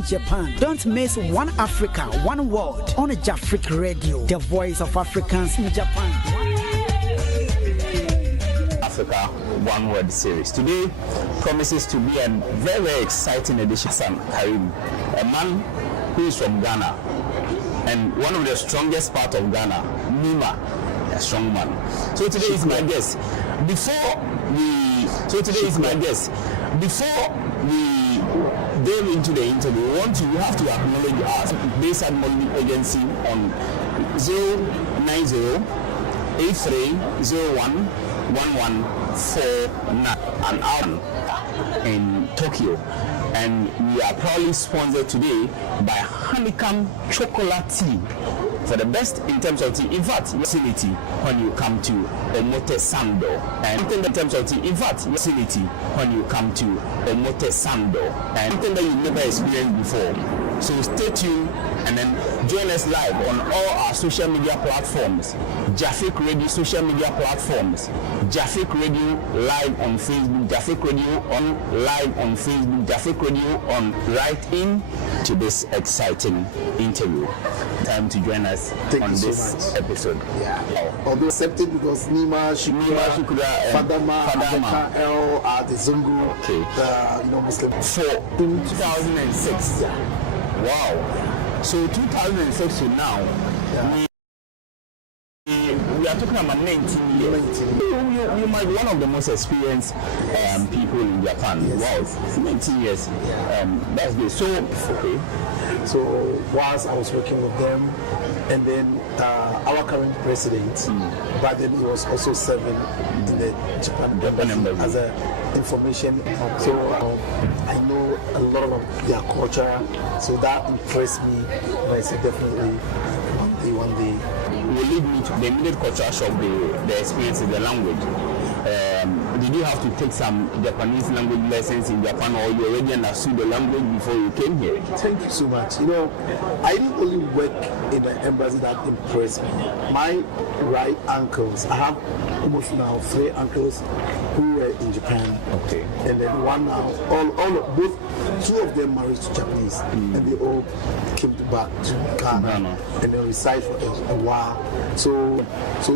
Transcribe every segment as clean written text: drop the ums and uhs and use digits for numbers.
Japan. Don't miss One Africa, One World on Jafric Radio, the voice of Africans in Japan. Africa One Word series. Today promises to be a very, very exciting edition. Hassan Karim, a man who is from Ghana, and one of the strongest part of Ghana, Nima, a strong man. So today is my guest. Before we delve into the interview, we have to acknowledge us. Base Admiral Agency on 090-8301-1149 an hour in Tokyo, and we are proudly sponsored today by Honeycomb Chocolate Tea for the best in terms of tea. In fact, facility when you come to Omote Sando, and in terms of tea, in fact, facility when you come to Omote Sando, and something that you've never experienced before. So stay tuned and then join us live on all our social media platforms. Jafric Radio social media platforms. Jafric Radio live on Facebook. Jafric Radio on live on Facebook. Jafric Radio on right in to this exciting interview. Time to join us on this episode. Yeah. Although accepted because Nima Shukura, Fadama, L are the Zungu, Muslim. For 2006. Yeah. Wow. So 2006 to now, we are talking about 19 years. You might be one of the most experienced people in Japan. Yes. Wow, 19 years. That's good. So, okay. So whilst I was working with them, and then our current president, but then he was also serving in the Japan embassy as an information. So I know a lot of their culture, so that impressed me. And I said definitely one day. Will lead me to the immediate culture shock, the experience in the language. Did you have to take some Japanese language lessons in Japan, or you already understood the language before you came here? Thank you so much. I didn't only work in the embassy that impressed me. My right uncles, I have almost now 3 uncles who were in Japan. Okay. And then one now, both 2 of them married to Japanese, and they all came back to Ghana and then reside for a while. So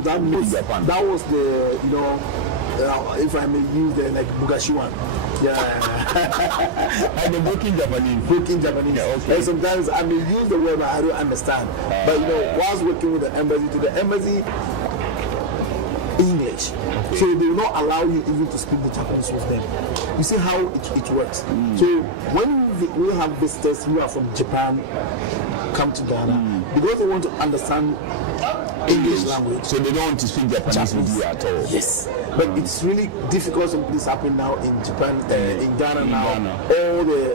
that means that was the if I may use the Bugashiwan. Yeah. Like the broken Japanese. Yeah, okay. And sometimes I may use the word but I don't understand. But whilst working with the embassy English. Okay. So they will not allow you even to speak the Japanese with them. You see how it works. So when we have visitors who are from Japan come to Ghana, because they want to understand English language. So they don't want to speak Japanese with you at all. Yes. But it's really difficult. Something is happening now in Japan, in Ghana now. All the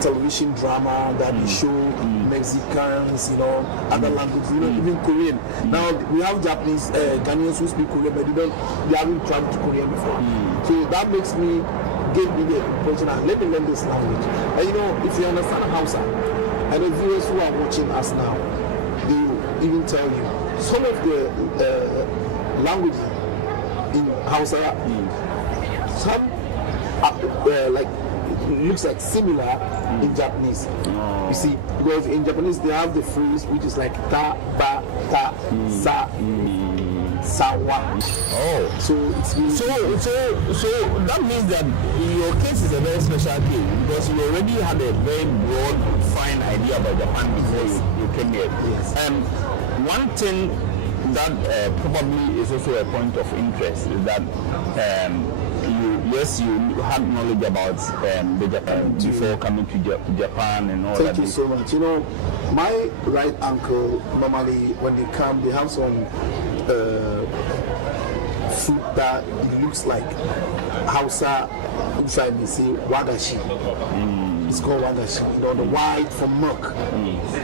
television drama that they show, Mexicans, other languages, even Korean. Now we have Japanese Ghanaians who speak Korean, but they haven't traveled to Korea before. So that makes me give me the impression that let me learn this language. And if you understand Hausa, and the viewers who are watching us now, they will even tell you some of the languages in Hausa, some looks like similar in Japanese. You see, because in Japanese they have the phrase which is like ta, ba, ta, sa, sawa. Oh, so it's really so that means that your case is a very special case because you already had a very broad, fine idea about Japan before you came here. Yes. One thing that probably is also a point of interest is that you had knowledge about the Japan before coming to Japan and all that. Thank you so much. My right uncle, normally when they come, they have some food that it looks like Hausa, if I may say, wagashi. It's called wagashi. The white from milk.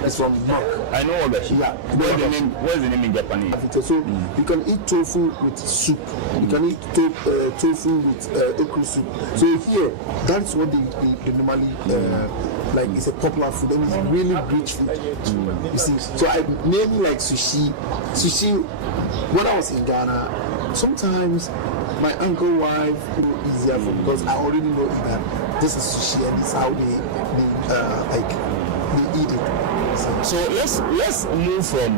It's from milk. I know wagashi. Yeah. What is the name in Japanese? So you can eat tofu with soup. You can eat tofu with okra soup. So here, that's what they normally it's a popular food and it's really rich food. You see, so I mainly like sushi. Sushi, when I was in Ghana, sometimes my uncle wife easier for because I already know that this is sushi and this is how they like they eat it. So let's move from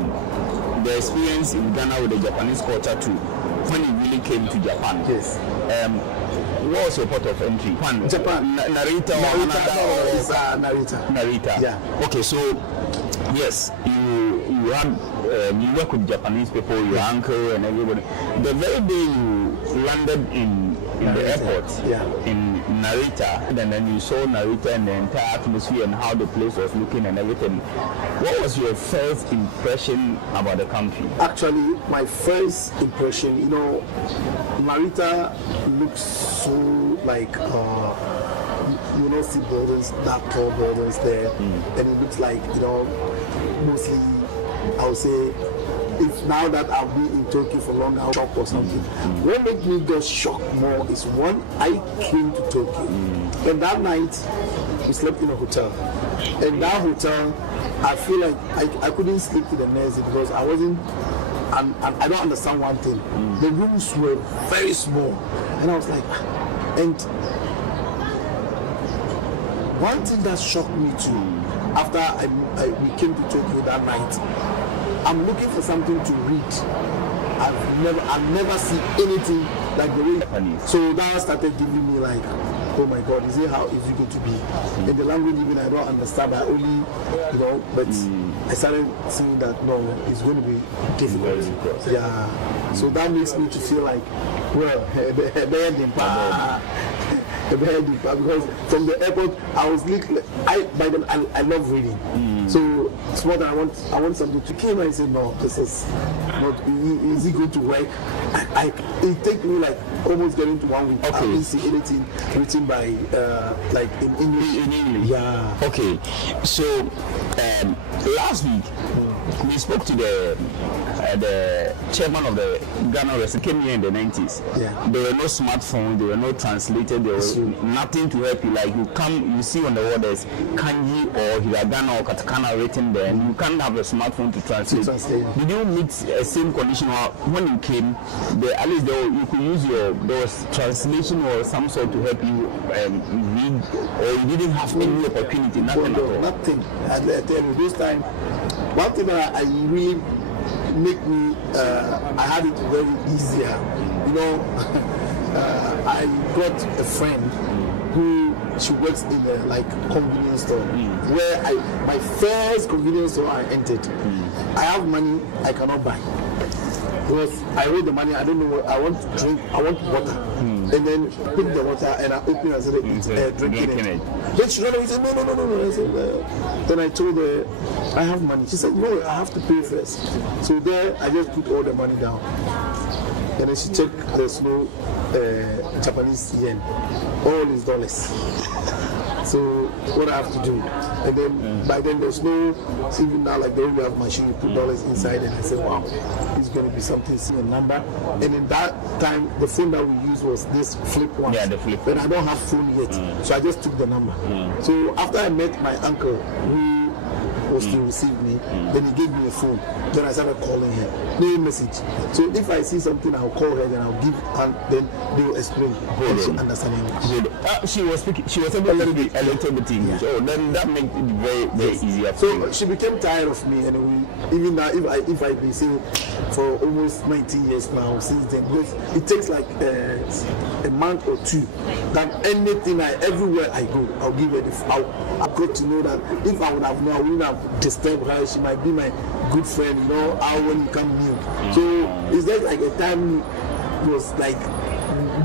the experience in Ghana with the Japanese culture to when you really came to Japan. Yes. What was your port of entry? Japan. Narita. Narita. Yeah. Okay, so yes, you work with Japanese people, your uncle and everybody. The very day you landed in the airport in Narita, and then you saw Narita and the entire atmosphere and how the place was looking and everything. What was your first impression about the country? Actually, my first impression, Narita looks so like you know, see buildings, that tall buildings there, and it looks like, mostly, I would say, if now that I'll be in Tokyo for long, I'll shock or something. What made me get shocked more is when I came to Tokyo, and that night we slept in a hotel. In that hotel, I feel like I couldn't sleep with the next day because I wasn't. And I don't understand one thing. The rooms were very small, and I was like, and one thing that shocked me too, after we came to Tokyo that night, I'm looking for something to read. I've never seen anything like the way Japanese. So that started giving me like, oh my God, is it how is it going to be? In the language even I don't understand. I only, but I started seeing that no, it's going to be difficult. Yeah. So that makes me to feel like, well, because from the airport I was literally, by then I love reading. So it's what I want something to came and I said no, this is not is it going to work? It take me like almost getting to 1 week. I didn't see anything written by like in English. Yeah. Okay. So last week we spoke to the chairman of the Ghana Restaurant. Came here in the 90s. Yeah. There were no smartphones, there were no translators, there was nothing to help you. Like you see on the wall there's kanji or hiragana or katakana written there, and you can't have a smartphone to translate. Did you meet a same condition when you came? At least you could use there was translation or some sort to help you read, or you didn't have any opportunity, nothing at all? Nothing. I tell you, this time, one thing that I really make me, I had it very easier. I got a friend who she works in a like convenience store where my first convenience store I entered. I have money I cannot buy because I hold the money. I don't know what I want to drink. I want water, and then pick the water and I open it and said drinking it. Then she ran away and said no. I said, then I told her I have money. She said no, I have to pay first. So there I just put all the money down. And then she checked there's no Japanese yen, all is dollars. So what I have to do, and then by then there's no, even now like the way we have machine, you put dollars inside, and I said, wow, it's going to be something, see a number. And in that time, the phone that we used was this flip one. Yeah, the flip. But I don't have phone yet, so I just took the number. So after I met my uncle, who was to receive me, then he gave me a phone. Then I started calling her, no message. So if I see something, I'll call her, then I'll give, and then they will explain. She understand English. She was speaking. She was able to speak a little bit English. Yeah. Oh, then that made it very, very easier. So she became tired of me, and even now, if I've been saying for almost 19 years now since then, because it takes like a month or two. That anything, everywhere I go, I'll give her the. I've got to know that if I would have known, I wouldn't have disturbed her. She might be my good friend, how when you come new. So it's like a time was like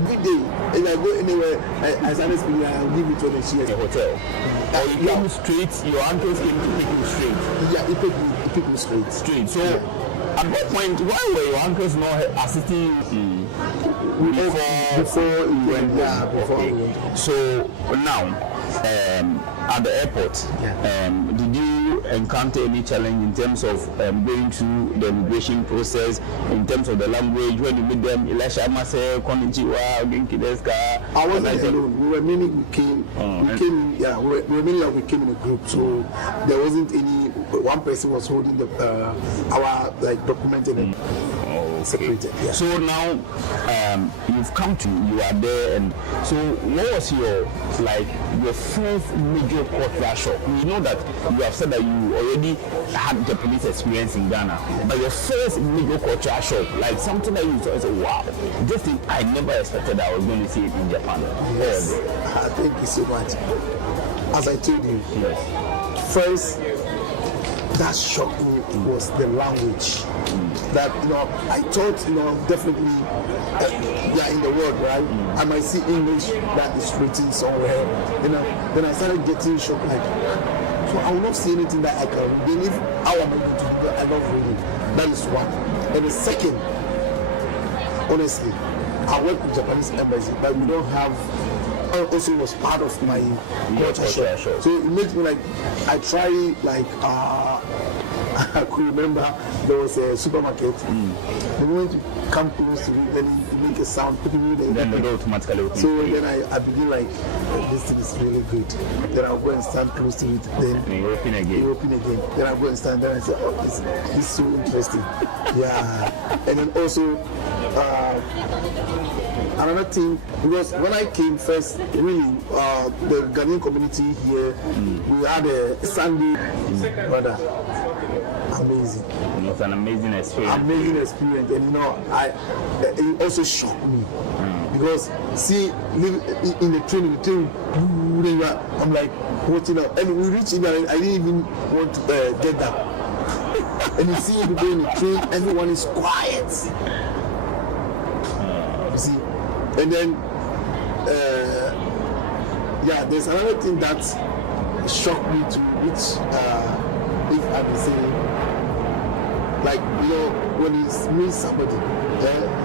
good day. If I go anywhere, I started speaking, I'll give it to her. She has a hotel. Or you came straight, your uncles came to pick you straight. Yeah, he picked me straight. Straight. So at what point, why were your uncles not assisting you before you went? Yeah, before we went. So now, at the airport, did you encounter any challenge in terms of going through the immigration process, in terms of the language, when you meet them, konnichiwa, genki desu ka? I wasn't alone. We were mainly, we came in a group, so there wasn't any, one person was holding our like document in it. separated. Yeah. So now you've come to, you are there, and so what was your first major cultural shock? We know that you have said that you already had Japanese experience in Ghana, but your first major cultural shock, like something that you saw and said, wow, this thing I never expected I was going to see it in Japan. Yes. Thank you so much. As I told you, first that shocked me was the language. That I thought definitely we are in the world, right? I might see English that is written somewhere. Then I started getting shocked, like, so I will not see anything that I can read. If how am I going to do that? I love reading. That is one. And the second, honestly, I work with Japanese embassy, but we don't have. Also was part of my culture show. So it makes me like I try like I could remember there was a supermarket. The moment you come close to it, then you make a sound, then they go automatically open. So then I begin like this thing is really good. Then I'll go and stand close to it. Then you open again. Then I'll go and stand there and say, oh, this is so interesting. Yeah. And then also another thing, because when I came first, really, the Ghanaian community here, we had a Sunday, brother, amazing. It was an amazing experience. Amazing experience, and it also shocked me because see, in the train, I'm like watching out, and we reached there, I didn't even want to get down. And you see people in the train, everyone is quiet. You see. And then, there's another thing that shocked me too, which, if I may say, like, when you meet somebody,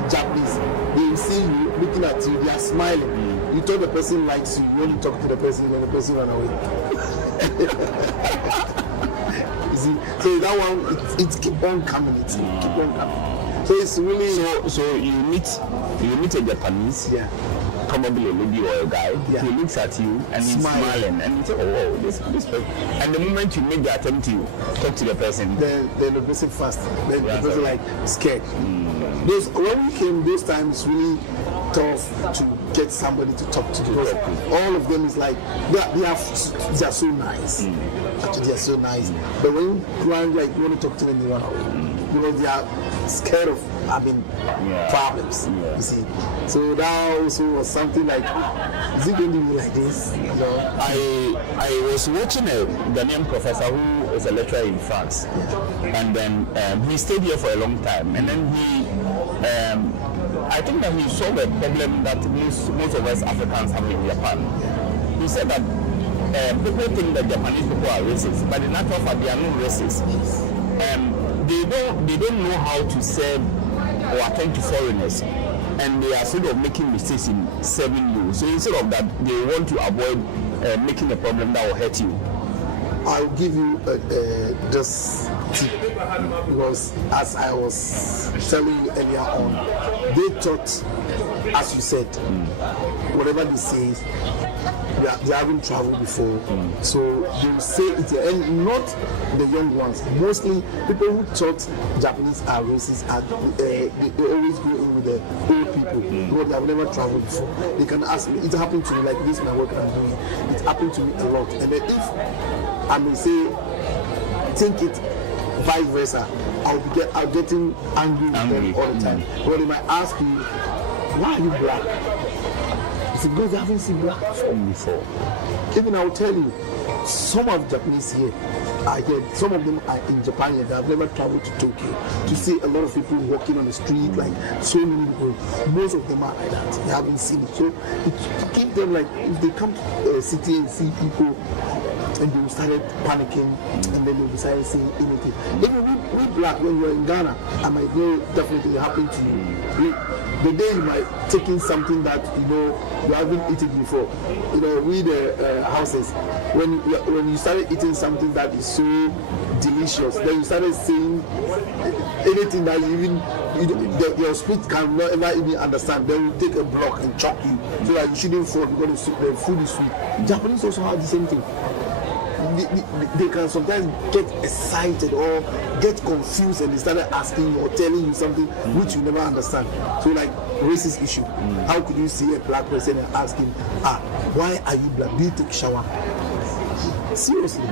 Japanese, they will see you, looking at you, they are smiling. You thought the person likes you, when you talk to the person, when the person run away. You see, so that one, it keep on coming, So it's really so you meet a Japanese, probably a lady or a guy. He looks at you and he's smiling, and you say, oh, this person. And the moment you make the attempt to talk to the person, then the person fast, then the person like scared. When we came, those times really tough to get somebody to talk to because all of them is like they are so nice. Actually, they are so nice. But when you want to talk to them, you run away because they are scared of having problems. You see, so that also was something like, is it going to be like this? I was watching a Ghanaian professor who is a lecturer in France, and then he stayed here for a long time, and then he. I think that he solved a problem that most of us Africans have in Japan. He said that people think that Japanese people are racist, but in actual fact they are not racist. They don't know how to serve or attend to foreigners, and they are sort of making mistakes in serving you. So instead of that, they want to avoid making a problem that will hurt you. I'll give you this tip because as I was telling you earlier on, they thought, as you said, whatever they say, they haven't traveled before, so they will say it, and not the young ones. Mostly people who thought Japanese are racist, they always go in with the old people because they have never traveled before. They can ask me, it happened to me, like this is my work I'm doing, it happened to me a lot. And then if I may say, think it vice versa, I'll getting angry with them all the time. But they might ask you, why are you black? It's because they haven't seen black before. Even I'll tell you, some of the Japanese here are here, some of them are in Japan here, they have never traveled to Tokyo to see a lot of people walking on the street, like so many people. Most of them are like that, they haven't seen it. So to keep them like, if they come to a city and see people, and they started panicking, and then they started saying anything. Even we black, when we were in Ghana, I might know definitely happened to you. The day you might taking something that you haven't eaten before. We the houses, when you started eating something that is so delicious, then you started saying anything that your speech can never even understand. Then you take a block and chop you so that you shouldn't fall because the food is sweet. Japanese also have the same thing. they can sometimes get excited or get confused, and they started asking or telling you something which you never understand. So like racist issue. How could you see a black person and ask him, why are you black? Do you take shower? Seriously.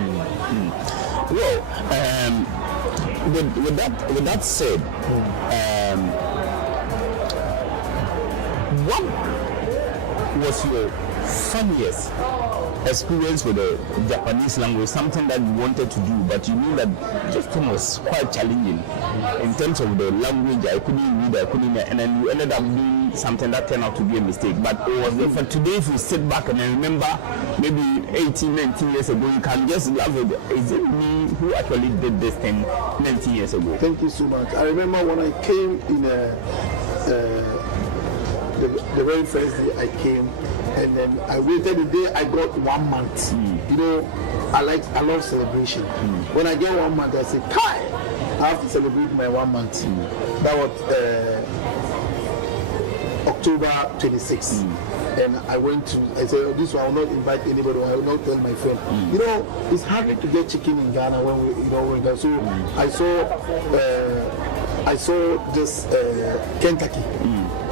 Well, with that said, what was your funniest experience with the Japanese language? Something that you wanted to do, but you knew that this thing was quite challenging in terms of the language. I couldn't read, and then you ended up doing something that turned out to be a mistake. But it was for today, if you sit back and then remember maybe 18, 19 years ago, you can just laugh at, is it me who actually did this thing 19 years ago? Thank you so much. I remember when I came in the very first day I came, and then I waited the day I got 1 month. You know, I love celebration. When I get 1 month, I say, Kai, I have to celebrate my 1 month. That was October 26th. And I went to, I said, oh, this one I will not invite anybody, I will not tell my friend. You know, it's hard to get chicken in Ghana when we, so I saw this Kentucky.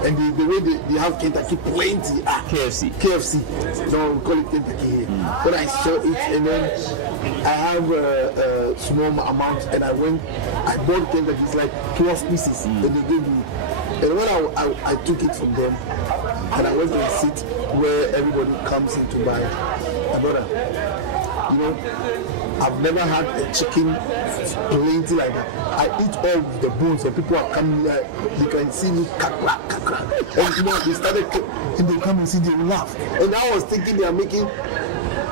And the way they have Kentucky plenty. KFC. No, we call it Kentucky here. When I saw it, and then I have a small amount, and I bought Kentucky. It's like 12 pieces, and they gave me. And when I took it from them, and I went to the seat where everybody comes in to buy, my brother, you know, I've never had a chicken plenty like that. I eat all the bones, and people are coming there. They can see me, kakra. And you know, they started, and they come and see, they will laugh. And I was thinking they are making,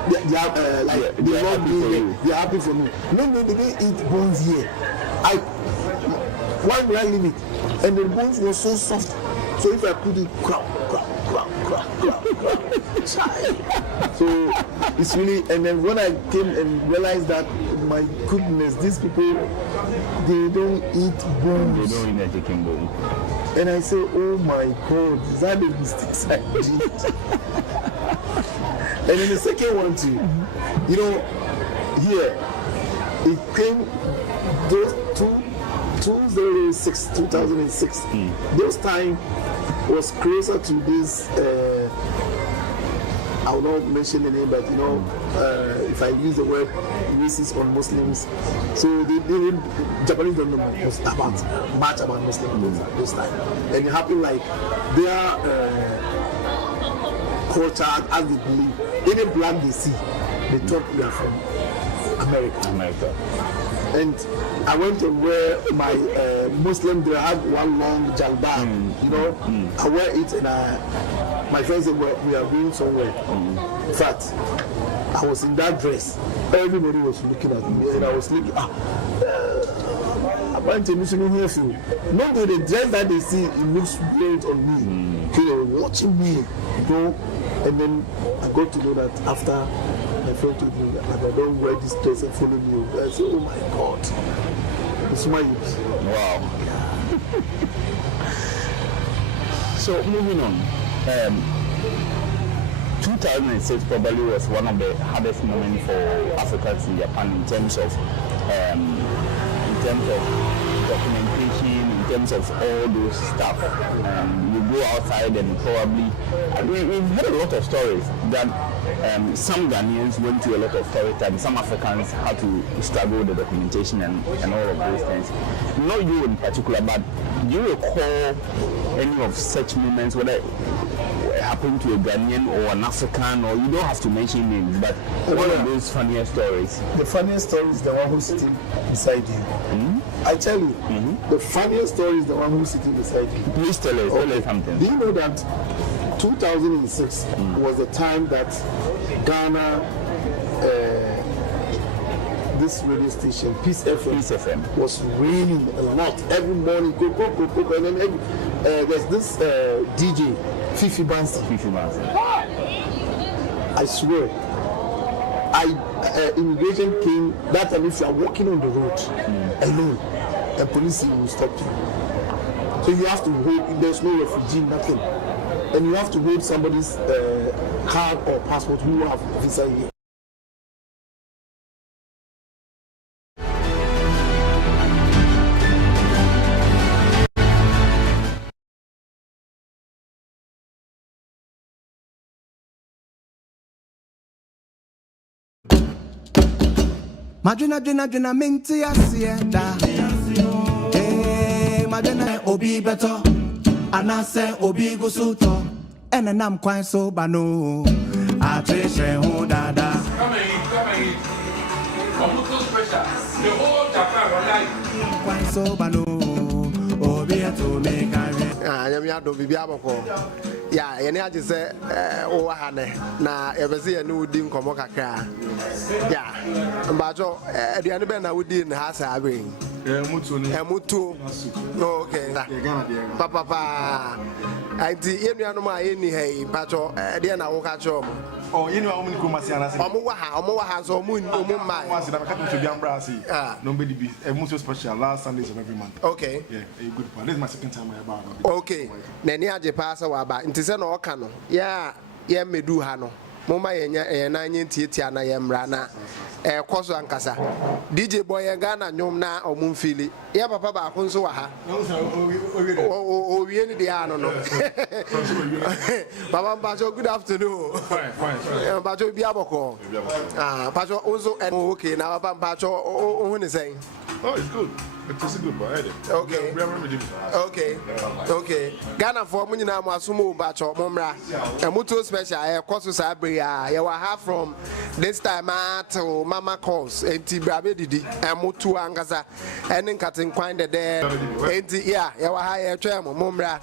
they are happy for me. No, they didn't eat bones here. Why would I leave it? And the bones were so soft. So if I put it, crap. So it's really, and then when I came and realized that, my goodness, these people, they don't eat bones. They don't eat a chicken bone. And I say, oh my God, is that the mistakes I did? And then the second one too, you know, here, it came, those 2006, those time was closer to this, I will not mention the name, but you know, if I use the word racist on Muslims, so they Japanese don't know much about Muslims this time. And it happened like their culture, as they believe, any black they see, they thought they are from America. And I went to wear my Muslim, they had one long jalbab, you know. I wear it, and my friends said, well, we are going somewhere. In fact, I was in that dress. Everybody was looking at me, and I was looking, I went to Muslim here for not the dress that they see, it looks great on me. So they were watching me, you know. And then I got to know that after my friend told me that I don't wear this dress and follow me. I said, oh my God. It's my use. Wow. So moving on. 2006 probably was one of the hardest moments for Africans in Japan in terms of documentation, in terms of all those stuff. You go outside and probably we've heard a lot of stories that some Ghanaians went to a lot of stories and some Africans had to struggle with the documentation and all of those things. Not you in particular, but do you recall any of such moments, whether it happened to a Ghanaian or an African, or you don't have to mention names, but one of those funniest stories? The funniest story is the one who's sitting beside you. I tell you, the funniest story is the one who's sitting beside you. Please tell us, tell us something. Do you know that 2006 was the time that Ghana, this radio station, Peace FM, was raining a lot. Every morning, go, and then there's this DJ, Fifi Bansi. I swear, immigration came that time. If you are walking on the road alone, the police will stop you. So you have to hold. There's no refugee, nothing, and you have to hold somebody's card or passport who have visa here. Madrina minti asienda. Madrina obi beto. Anase obi gusuto. Enenam kwan so bano. Atreshe ho dada. Come and eat. Omuto special. The whole Japan online. Kwan so bano. Obi to make a Yamia do bibi aboko. Ya, yene aje se o ha ne na ebese ye no di nkomo kakra. Ya, mbajo aduane be na wodi ne ha sa abe. Mutu. No, okay. Papa. Auntie, you know my any hey, Pacho, dear na woka chom. Oh, you know how many Kumasiana say? Omowa so moon my. Once I come to Biambrasi. Nobody be a most special last Sundays of every month. Okay. Yeah, a good part. This is my second time I about. Okay. Neni aje pasa wa ba. Nti se na oka no. Ya medu ha no. Moma ye na nyentie na ye mra na koso ankasa DJ boy ye Ghana nyom na omumfili ye papa ba ko nso wa ha o wie ni de ano no Papa Pacho, good afternoon. Fine. Pacho bi aboko Pacho also okay na Papa Pacho who is saying oh, it's good. It's good, but okay. Ghana for mu nyina mo asumo Pacho momra mutuo special koso sabre you were half from this time to Mama calls enti brabe didi mutuo angasa enen katin kwan de there enti yeah you were high momra